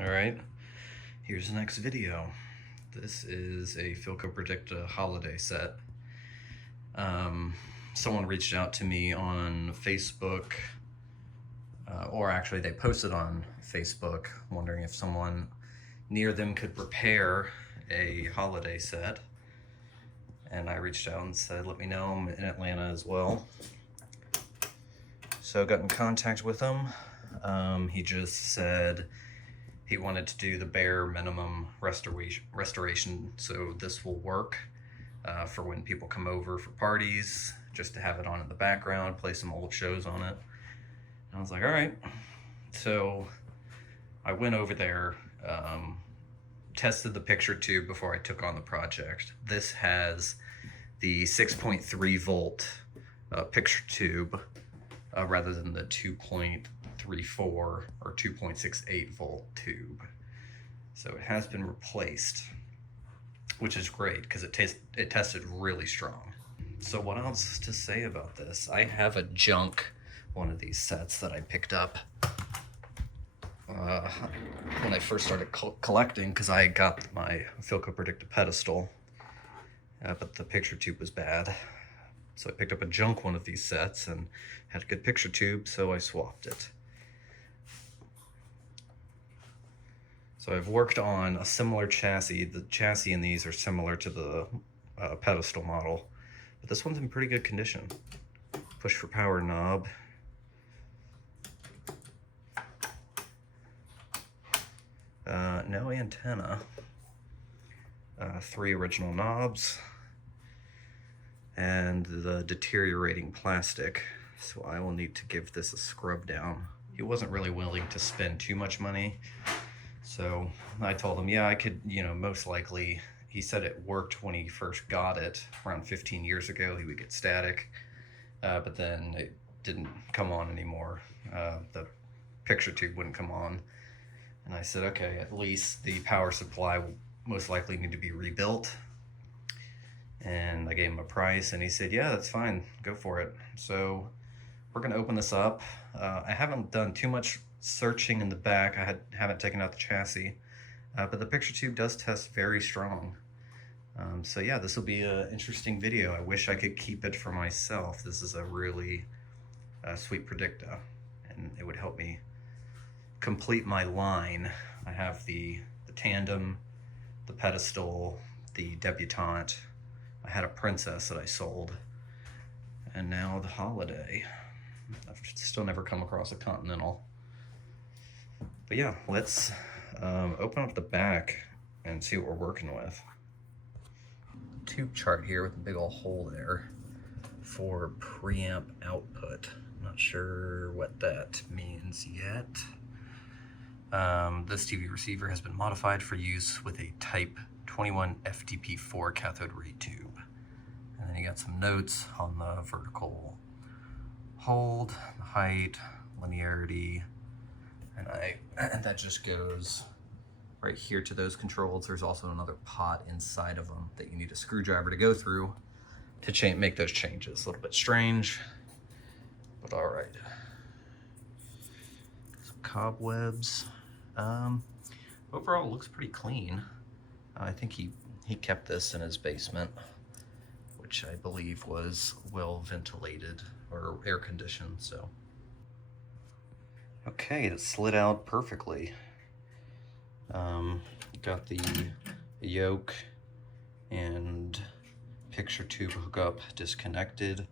Alright, here's the next video. This is a Philco Predicta holiday set. Someone reached out to me on Facebook, or actually they posted on Facebook wondering if someone near them could prepare a holiday set. And I reached out and said, let me know, I'm in Atlanta as well. So I got in contact with him. He just said he wanted to do the bare minimum restoration, so this will work for when people come over for parties, just to have it on in the background, play some old shows on it. And I was like, all right. So I went over there, tested the picture tube before I took on the project. This has the 6.3 volt picture tube rather than the 2.34 or 2.68 volt tube. So it has been replaced, which is great because it tested really strong. So what else to say about this? I have a junk one of these sets that I picked up when I first started collecting, because I got my Philco Predicta pedestal, but the picture tube was bad. So I picked up a junk one of these sets and had a good picture tube, so I swapped it. So I've worked on a similar chassis. The chassis in these are similar to the pedestal model, but this one's in pretty good condition. Push for power knob. No antenna. 3 original knobs. And the deteriorating plastic. So I will need to give this a scrub down. He wasn't really willing to spend too much money. So I told him, yeah, I could, most likely, he said it worked when he first got it around 15 years ago. He would get static, but then it didn't come on anymore. The picture tube wouldn't come on. And I said, okay, at least the power supply will most likely need to be rebuilt. And I gave him a price and he said, yeah, that's fine, go for it. So we're gonna open this up. I haven't done too much searching in the back. I haven't taken out the chassis, but the picture tube does test very strong. So yeah, this will be an interesting video. I wish I could keep it for myself. This is a really sweet Predicta, and it would help me complete my line. I have the tandem, the pedestal, the debutante. I had a princess that I sold, and now the holiday. I've still never come across a continental. But yeah, let's open up the back and see what we're working with. Tube chart here with a big old hole there for preamp output. Not sure what that means yet. This TV receiver has been modified for use with a Type 21 FTP4 cathode ray tube. And then you got some notes on the vertical hold, the height, linearity, and that just goes right here to those controls. There's also another pot inside of them that you need a screwdriver to go through to make those changes. A little bit strange, but all right. Some cobwebs. Overall, it looks pretty clean. I think he kept this in his basement, which I believe was well ventilated or air conditioned, so. Okay, it slid out perfectly. Got the yoke and picture tube hookup disconnected.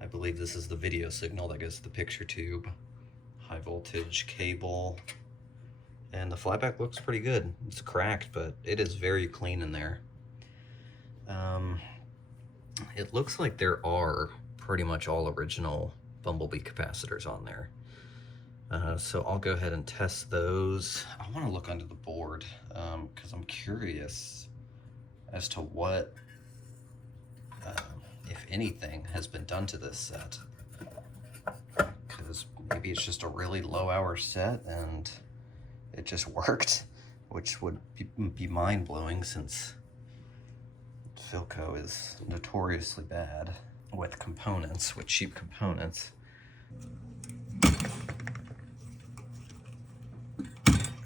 I believe this is the video signal that goes to the picture tube. High voltage cable. And the flyback looks pretty good. It's cracked, but it is very clean in there. It looks like there are pretty much all original Bumblebee capacitors on there. So I'll go ahead and test those. I want to look under the board because I'm curious as to what, if anything, has been done to this set. Because maybe it's just a really low hour set and it just worked, which would be mind-blowing since Philco is notoriously bad with components, with cheap components.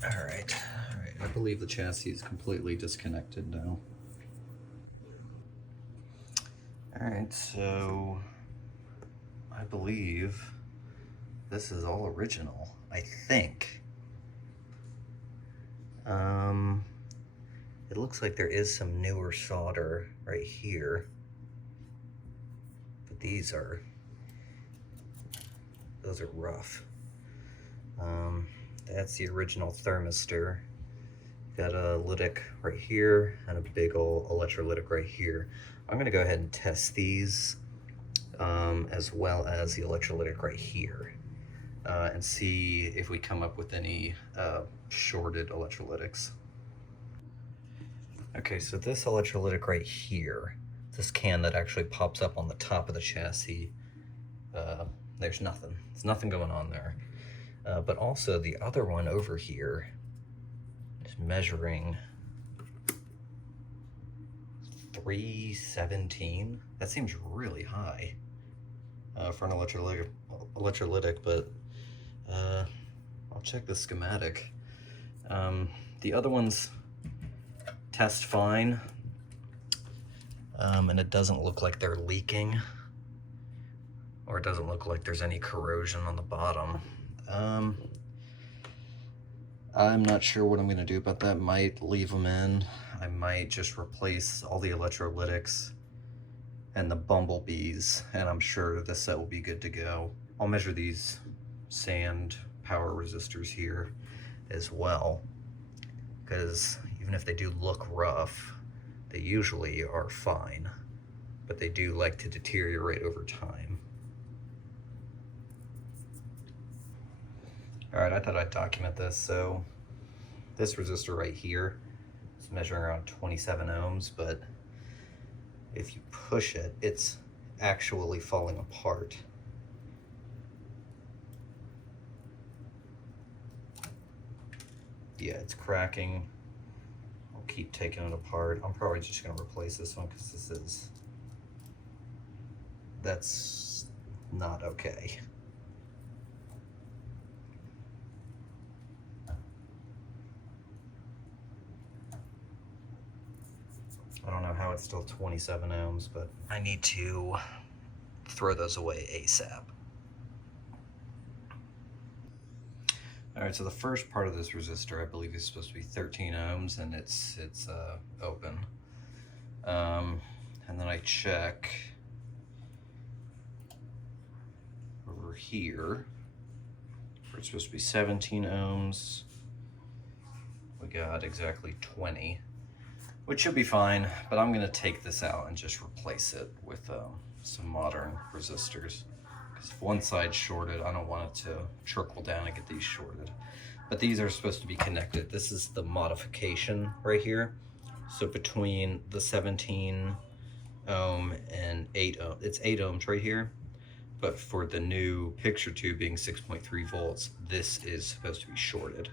All right, I believe the chassis is completely disconnected now. All right, so I believe this is all original, I think. It looks like there is some newer solder right here, but those are rough. That's the original thermistor. Got a lytic right here and a big old electrolytic right here. I'm gonna go ahead and test these as well as the electrolytic right here and see if we come up with any shorted electrolytics. Okay, so this electrolytic right here, this can that actually pops up on the top of the chassis, there's nothing. There's nothing going on there. But also the other one over here is measuring 317. That seems really high for an electrolytic, but I'll check the schematic. The other ones test fine, and it doesn't look like they're leaking, or it doesn't look like there's any corrosion on the bottom. I'm not sure what I'm gonna do about that. Might leave them in. I might just replace all the electrolytics and the bumblebees, and I'm sure the set will be good to go. I'll measure these sand power resistors here as well, because even if they do look rough, they usually are fine, but they do like to deteriorate over time. All right, I thought I'd document this. So this resistor right here is measuring around 27 ohms, but if you push it, it's actually falling apart. Yeah, it's cracking. I'll keep taking it apart. I'm probably just gonna replace this one because that's not okay. I don't know how it's still 27 ohms, but I need to throw those away ASAP. All right, so the first part of this resistor, I believe, is supposed to be 13 ohms, and it's open. And then I check over here, where it's supposed to be 17 ohms. We got exactly 20. Which should be fine, but I'm gonna take this out and just replace it with some modern resistors. Because if one side's shorted, I don't want it to trickle down and get these shorted. But these are supposed to be connected. This is the modification right here. So between the 17 ohm and 8 ohm, it's 8 ohms right here. But for the new picture tube being 6.3 volts, this is supposed to be shorted.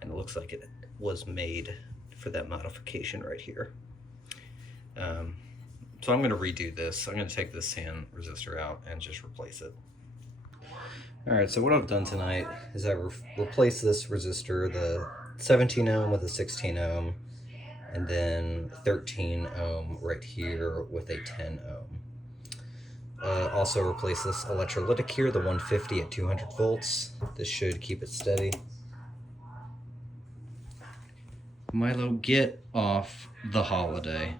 And it looks like it was made for that modification right here. So I'm going to redo this. I'm going to take this sand resistor out and just replace it. All right, so what I've done tonight is I replaced this resistor, the 17 ohm with a 16 ohm, and then 13 ohm right here with a 10 ohm. Also replace this electrolytic here, the 150 at 200 volts. This should keep it steady. Milo, get off the holiday.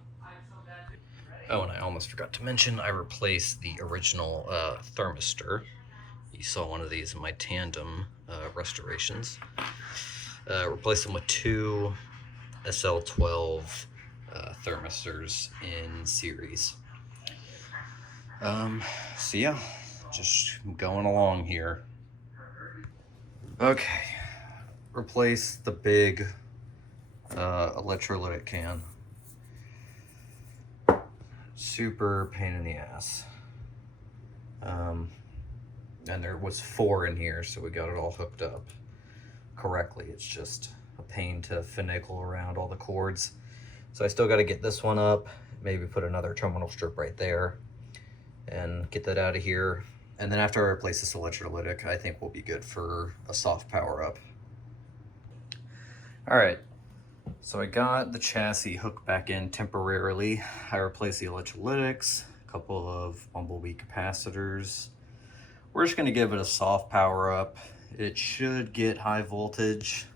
Oh, and I almost forgot to mention, I replaced the original thermistor. You saw one of these in my tandem restorations. Replaced them with two SL12 thermistors in series. So yeah, just going along here. Okay, replace the big electrolytic can. Super pain in the ass. And there was 4 in here, so we got it all hooked up correctly. It's just a pain to finagle around all the cords. So I still got to get this one up, maybe put another terminal strip right there and get that out of here. And then after I replace this electrolytic, I think we'll be good for a soft power up. All right, So I got the chassis hooked back in temporarily. I replaced the electrolytics, a couple of Bumblebee capacitors. We're just gonna give it a soft power up. It should get high voltage,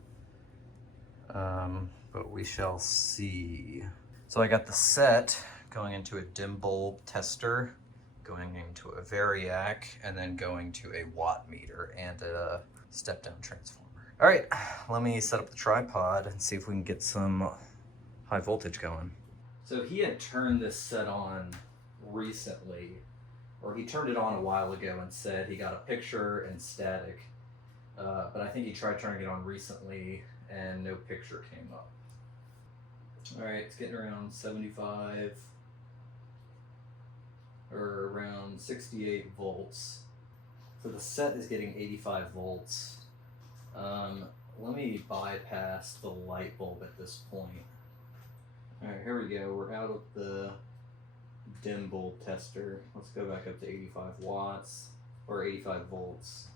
but we shall see. So I got the set going into a dim bulb tester, going into a variac, and then going to a watt meter and a step-down transformer. All right, let me set up the tripod and see if we can get some high voltage going. So he had turned this set on recently, or he turned it on a while ago and said he got a picture and static, but I think he tried turning it on recently and no picture came up. All right, it's getting around 75 or around 68 volts. So the set is getting 85 volts. Let me bypass the light bulb at this point. All right, here we go. We're out of the dim bulb tester. Let's go back up to 85 watts or 85 volts.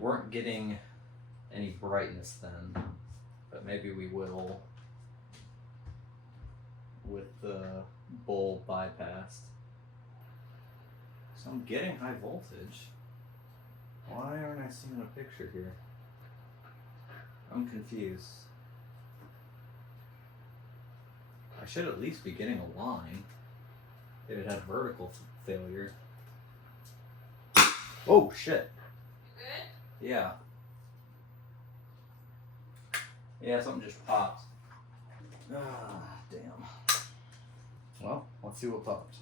Weren't getting any brightness then, but maybe we will with the bulb bypassed. So I'm getting high voltage. Why aren't I seeing a picture here? I'm confused. I should at least be getting a line if it had vertical failure. Oh shit. You good? Yeah. Yeah, something just popped. Ah, damn. Well, let's see what popped.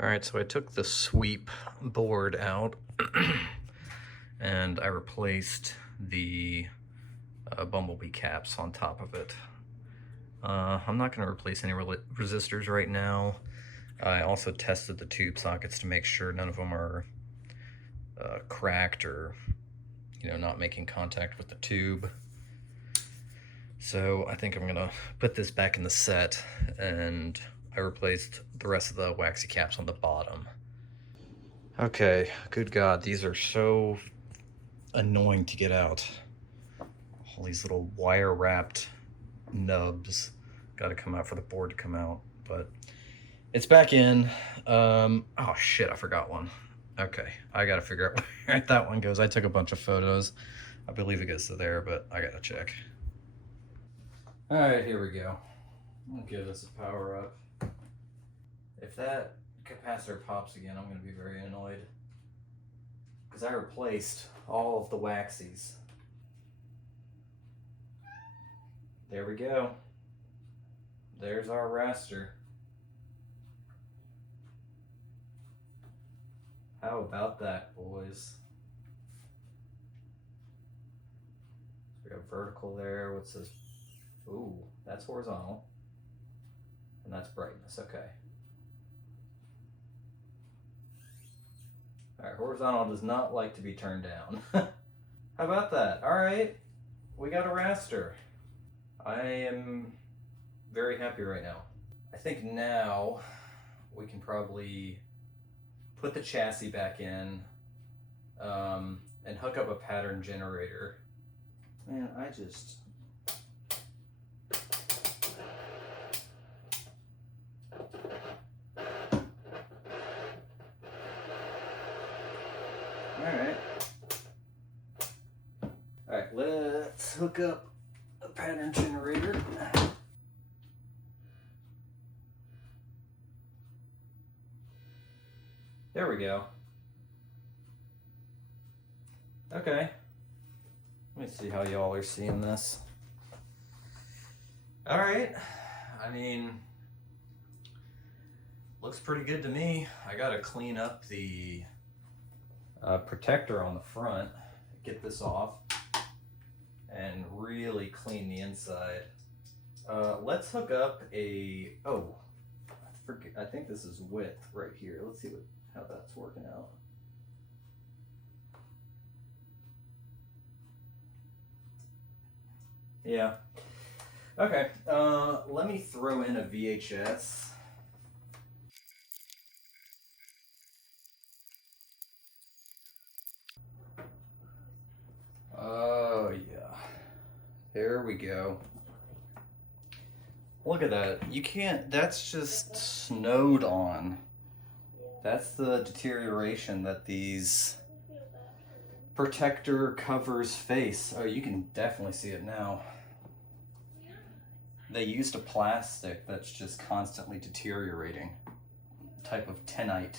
All right, so I took the sweep board out and I replaced the Bumblebee caps on top of it. I'm not going to replace any resistors right now. I also tested the tube sockets to make sure none of them are cracked or, not making contact with the tube. So I think I'm going to put this back in the set, and I replaced the rest of the waxy caps on the bottom. Okay, good God, these are so annoying to get out. All these little wire-wrapped nubs got to come out for the board to come out, but it's back in. Oh shit, I forgot one. Okay, I gotta figure out where that one goes. I took a bunch of photos. I believe it goes to there, but I gotta check. All right, here we go. I'll give this a power up. If that capacitor pops again, I'm gonna be very annoyed, because I replaced all of the waxies. There we go. There's our raster. How about that, boys? So we got vertical there. What's this? Ooh, that's horizontal. And that's brightness, okay. All right, horizontal does not like to be turned down. How about that? All right, we got a raster. I am very happy right now. I think now we can probably put the chassis back in and hook up a pattern generator. Man, I just... All right, let's hook up a pattern generator. There we go. Okay. Let me see how y'all are seeing this. All right. I mean, looks pretty good to me. I gotta clean up the protector on the front, get this off, and really clean the inside. Let's hook up a, I think this is width right here. Let's see how that's working out. Yeah. Okay, let me throw in a VHS. Oh yeah, there we go. Look at that. You can't, that's just snowed on. That's the deterioration that these protector covers face. Oh, you can definitely see it now. They used a plastic that's just constantly deteriorating. Type of tenite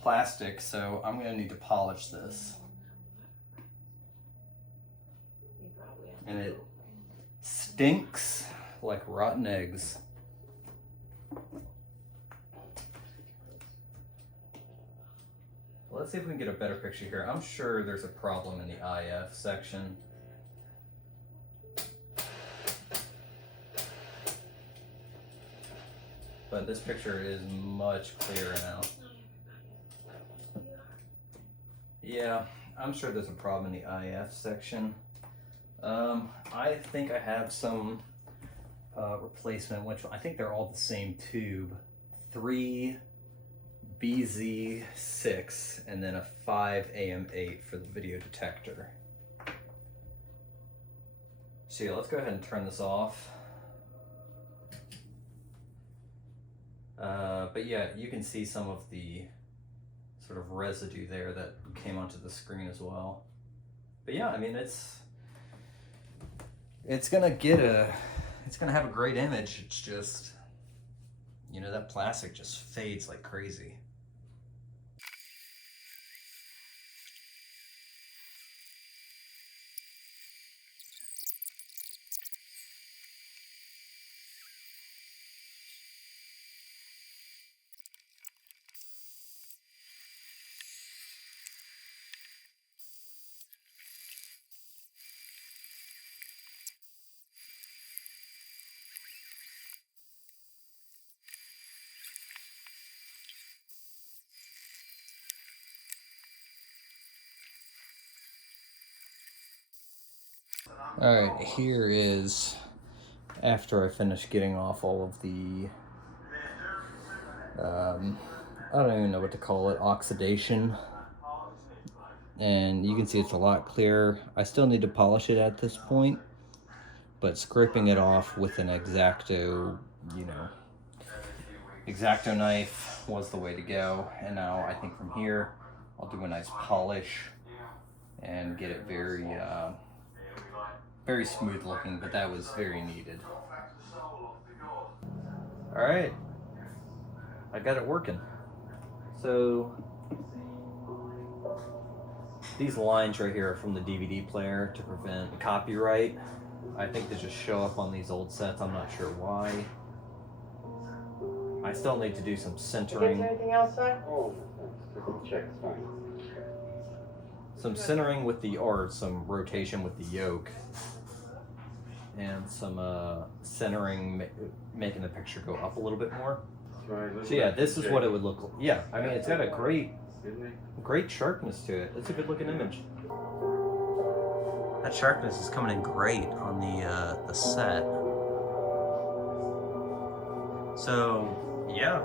plastic, so I'm gonna need to polish this. And it stinks like rotten eggs. Let's see if we can get a better picture here. I'm sure there's a problem in the IF section. But this picture is much clearer now. Yeah, I'm sure there's a problem in the IF section. I think I have some replacement, which I think they're all the same tube. 3 BZ6 and then a 5 AM8 for the video detector. So yeah, let's go ahead and turn this off. But yeah, you can see some of the sort of residue there that came onto the screen as well. But yeah, I mean, it's gonna have a great image. It's just, you know, that plastic just fades like crazy. Alright, here is after I finish getting off all of the, I don't even know what to call it, oxidation. And you can see it's a lot clearer. I still need to polish it at this point, but scraping it off with an X-Acto, you know, X-Acto knife was the way to go. And now I think from here, I'll do a nice polish and get it very, very smooth looking, but that was very needed. All right, I got it working. So these lines right here are from the DVD player to prevent copyright. I think they just show up on these old sets. I'm not sure why. I still need to do some centering. Anything else, sir? Oh, check, it's fine. Some centering with the, or some rotation with the yoke. And some centering, making the picture go up a little bit more. So yeah, this is what it would look like. Yeah, I mean, it's got a great sharpness to it. It's a good looking image. That sharpness is coming in great on the set. So yeah,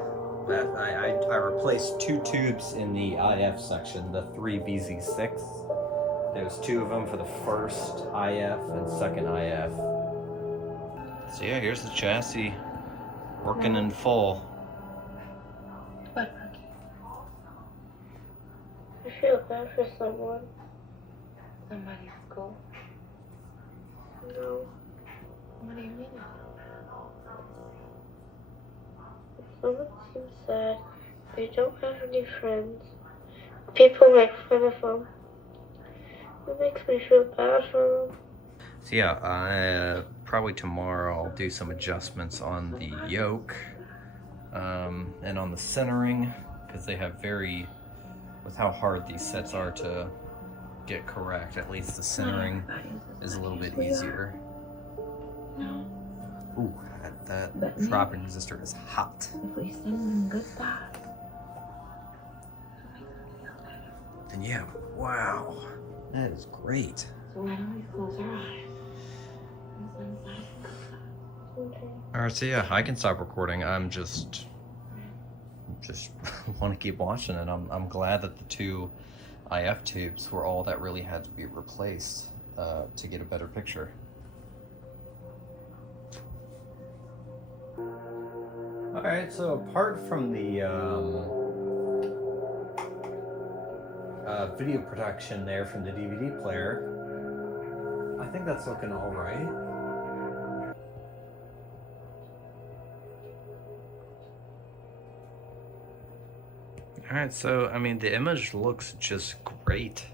I replaced 2 tubes in the IF section, the 3 BZ6. There's 2 of them for the first IF and second IF. So yeah, here's the chassis working in full. What, Bucky? I feel bad for someone. Somebody's school? No. What do you mean? Someone seems sad. They don't have any friends. People make fun of them. It makes me feel bad for them. So yeah, probably tomorrow I'll do some adjustments on the yoke and on the centering, because they have with how hard these sets are to get correct, at least the centering is a little bit easier. No. Ooh, that dropping resistor is hot. If we send them goodbye. And yeah, wow, that is great. So why don't we close our eyes? Okay. Alright, so yeah, I can stop recording. I'm just want to keep watching it. I'm glad that the 2 IF tubes were all that really had to be replaced to get a better picture. Alright, so apart from the video production there from the DVD player, I think that's looking alright. Alright, so I mean the image looks just great.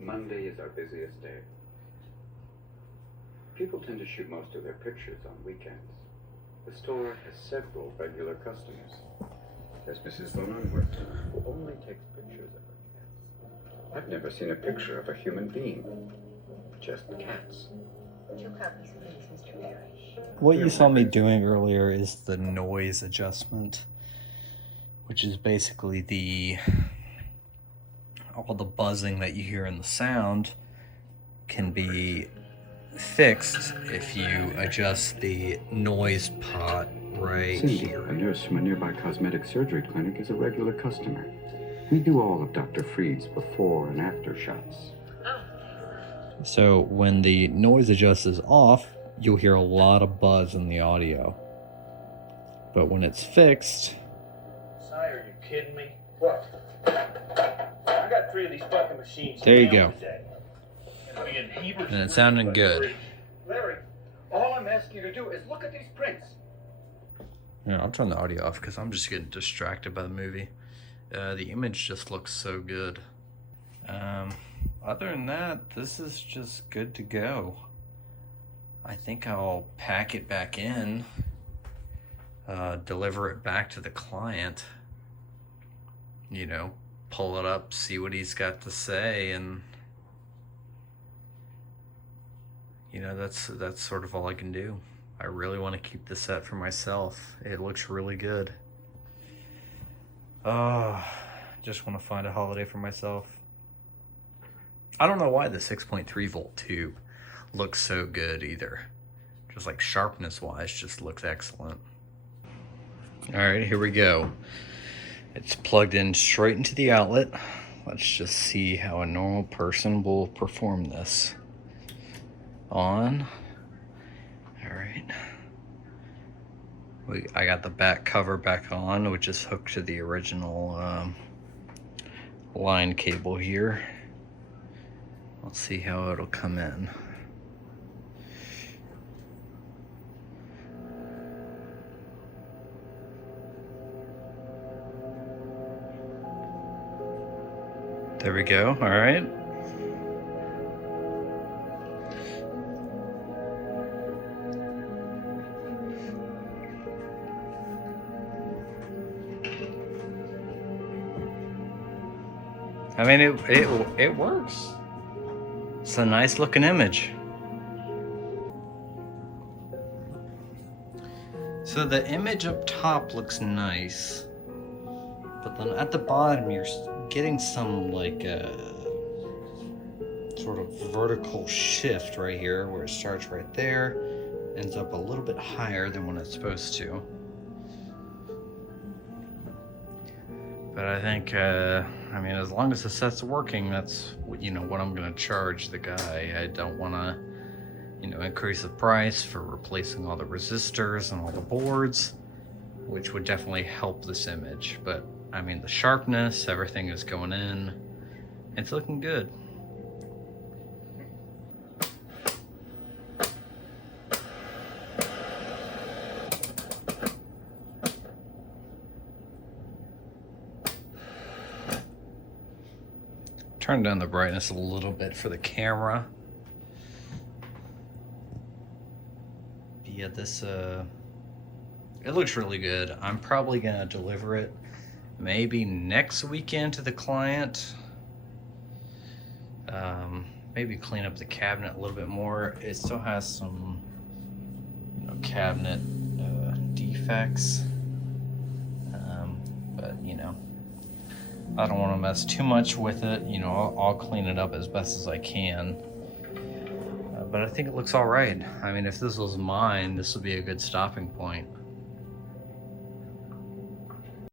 Monday is our busiest day. People tend to shoot most of their pictures on weekends. The store has several regular customers. There's Mrs. Von Unworth, who only takes pictures of her cats. I've never seen a picture of a human being, just cats. 2 copies, please, Mr. Parrish. What you saw me doing earlier is the noise adjustment, which is basically all the buzzing that you hear in the sound can be fixed if you adjust the noise pot right Cindy, here. a nurse from a nearby cosmetic surgery clinic, is a regular customer. We do all of Dr. Freed's before and after shots. So when the noise adjust is off, you'll hear a lot of buzz in the audio. But when it's fixed... Si, are you kidding me? What? I got 3 of these fucking machines. There you go. And And it sounded good. Larry, all I'm asking you to do is look at these prints. Yeah, I'll turn the audio off because I'm just getting distracted by the movie. The image just looks so good. Other than that, this is just good to go. I think I'll pack it back in, deliver it back to the client, you know, pull it up, see what he's got to say, and you know, that's sort of all I can do. I really want to keep the set for myself. It looks really good. Just want to find a holiday for myself. I don't know why the 6.3 volt tube looks so good either. Just like sharpness wise, just looks excellent. All right, here we go. It's plugged in straight into the outlet. Let's just see how a normal person will perform this. On. All right. I got the back cover back on, which is hooked to the original line cable here. Let's see how it'll come in. There we go. All right. I mean, it works. It's a nice looking image. So the image up top looks nice, but then at the bottom you're getting some like sort of vertical shift right here where it starts right there, ends up a little bit higher than when it's supposed to. But I think, I mean, as long as the set's working, that's, you know, what I'm gonna charge the guy. I don't wanna, you know, increase the price for replacing all the resistors and all the boards, which would definitely help this image. But I mean, the sharpness, everything is going in. It's looking good. Turn down the brightness a little bit for the camera. Yeah, this it looks really good. I'm probably gonna deliver it maybe next weekend to the client. Maybe clean up the cabinet a little bit more. It still has some, you know, cabinet defects, but you know, I don't want to mess too much with it. You know, I'll clean it up as best as I can. But I think it looks all right. I mean, if this was mine, this would be a good stopping point.